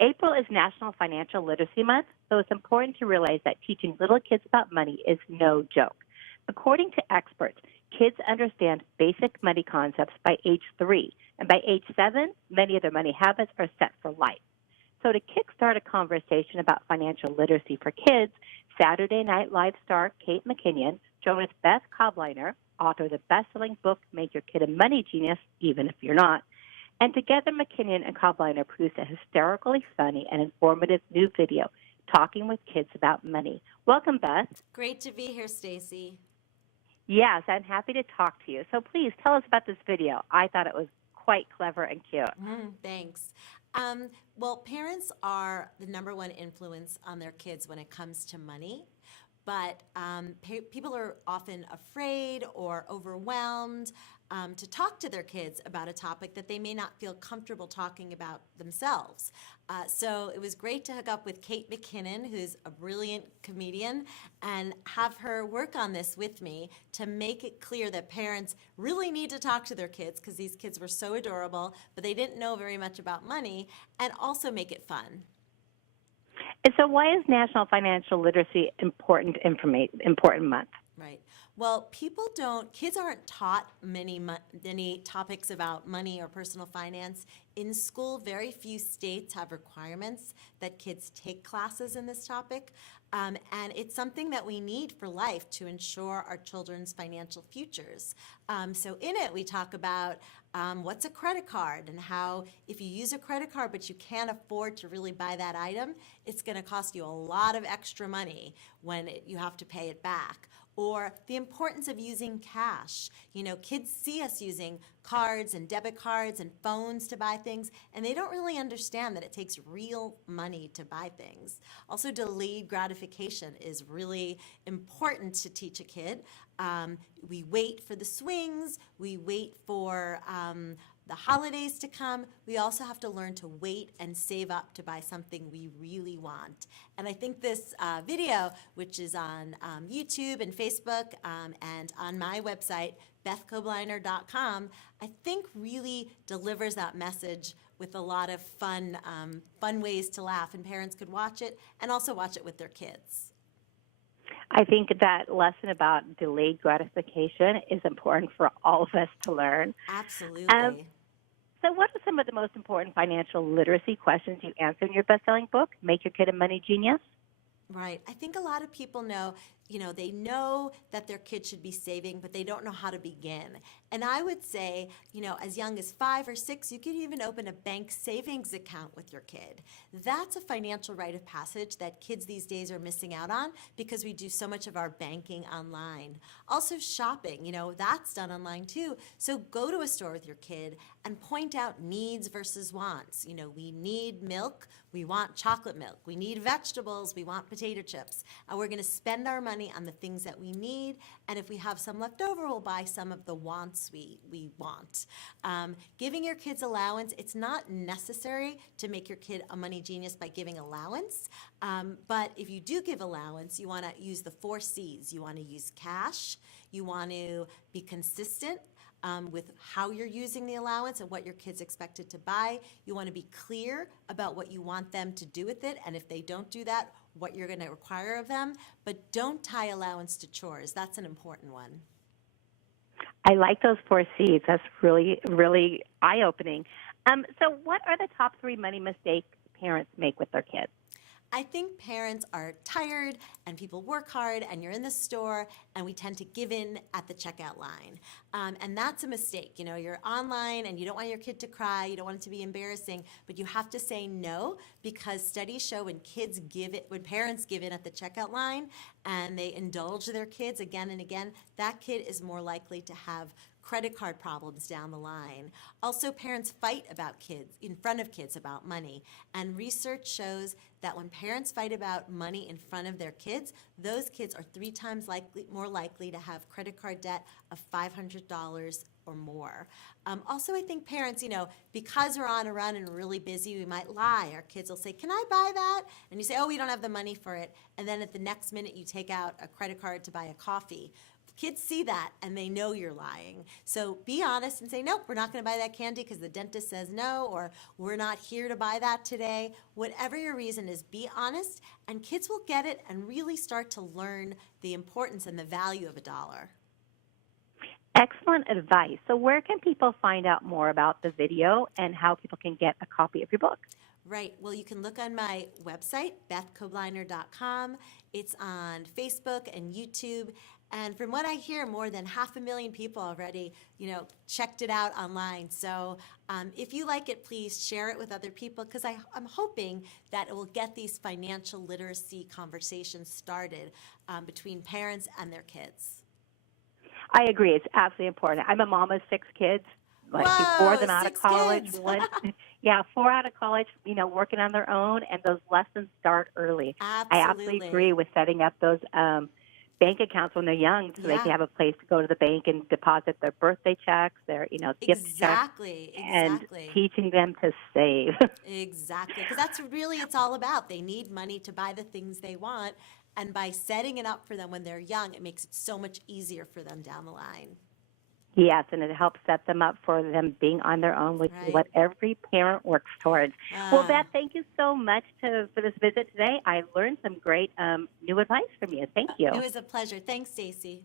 April is National Financial Literacy Month, so it's important to realize that teaching little kids about money is no joke. According to experts, kids understand basic money concepts by age 3, and by age 7, many of their money habits are set for life. So to kickstart a conversation about financial literacy for kids, Saturday Night Live star Kate McKinnon joined with Beth Kobliner, author of the best-selling book Make Your Kid a Money Genius, Even If You're Not. And together, McKinnon and Kobliner produced a hysterically funny and informative new video talking with kids about money. Welcome, Beth. Great to be here, Stacy. Yes, I'm happy to talk to you. So please tell us about this video. I thought it was quite clever and cute. Thanks. Well, parents are the number one influence on their kids when it comes to money. But people are often afraid or overwhelmed to talk to their kids about a topic that they may not feel comfortable talking about themselves. So it was great to hook up with Kate McKinnon, who's a brilliant comedian, and have her work on this with me to make it clear that parents really need to talk to their kids because these kids were so adorable, but they didn't know very much about money, and also make it fun. And so why is National Financial Literacy important month? Right. Well, kids aren't taught many topics about money or personal finance. In school, very few states have requirements that kids take classes in this topic. And it's something that we need for life to ensure our children's financial futures. So in it, we talk about what's a credit card and how if you use a credit card but you can't afford to really buy that item, it's going to cost you a lot of extra money when you have to pay it back. Or the importance of using cash. You know, kids see us using cards and debit cards and phones to buy things, and they don't really understand that it takes real money to buy things. Also, delayed gratification is really important to teach a kid. We wait for the swings, we wait for the holidays to come. We also have to learn to wait and save up to buy something we really want. And I think this video, which is on YouTube and Facebook and on my website, bethkobliner.com, I think really delivers that message with a lot of fun ways to laugh. And parents could watch it and also watch it with their kids. I think that lesson about delayed gratification is important for all of us to learn. Absolutely. So what are some of the most important financial literacy questions you answer in your best-selling book, Make Your Kid a Money Genius? Right. I think a lot of people know, they know that their kid should be saving, but they don't know how to begin. And I would say, as young as 5 or 6, you could even open a bank savings account with your kid. That's a financial rite of passage that kids these days are missing out on because we do so much of our banking online. Also shopping, that's done online too. So go to a store with your kid and point out needs versus wants. We need milk, we want chocolate milk. We need vegetables, we want potato chips. And we're going to spend our money on the things that we need, and if we have some left over, we'll buy some of the wants we want. Giving your kids allowance, it's not necessary to make your kid a money genius by giving allowance, but if you do give allowance, you want to use the 4 C's. You want to use cash, you want to be consistent with how you're using the allowance and what your kid's expected to buy. You want to be clear about what you want them to do with it, and if they don't do that, what you're going to require of them. But don't tie allowance to chores. That's an important one. I like those 4 C's. That's really, really eye-opening. So what are the top 3 money mistakes parents make with their kids? I think parents are tired and people work hard and you're in the store and we tend to give in at the checkout line. And that's a mistake. You're online and you don't want your kid to cry, you don't want it to be embarrassing, but you have to say no because studies show when parents give in at the checkout line and they indulge their kids again and again, that kid is more likely to have credit card problems down the line. Also, parents fight in front of kids about money. And research shows that when parents fight about money in front of their kids, those kids are 3 times more likely to have credit card debt of $500 or more. Also, I think parents, because we're on a run and really busy, we might lie. Our kids will say, "Can I buy that?" And you say, "Oh, we don't have the money for it." And then at the next minute, you take out a credit card to buy a coffee. Kids see that and they know you're lying. So be honest and say, nope, we're not going to buy that candy because the dentist says no, or we're not here to buy that today. Whatever your reason is, be honest, and kids will get it and really start to learn the importance and the value of a dollar. Excellent advice. So where can people find out more about the video and how people can get a copy of your book? Right. Well, you can look on my website, bethkobliner.com. It's on Facebook and YouTube. And from what I hear, more than 500,000 people already, checked it out online. So if you like it, please share it with other people, because I'm hoping that it will get these financial literacy conversations started between parents and their kids. I agree. It's absolutely important. I'm a mom of 6 kids. Whoa, 4 of them out of 6 college. kids. 4 out of college, working on their own, and those lessons start early. Absolutely. I absolutely agree with setting up those bank accounts when they're young so they can have a place to go to the bank and deposit their birthday checks, their, gift checks. And teaching them to save. Exactly. Because that's really it's all about. They need money to buy the things they want. And by setting it up for them when they're young, it makes it so much easier for them down the line. Yes, and it helps set them up for them being on their own, which is what every parent works towards. Well, Beth, thank you so much for this visit today. I learned some great new advice from you. Thank you. It was a pleasure. Thanks, Stacy.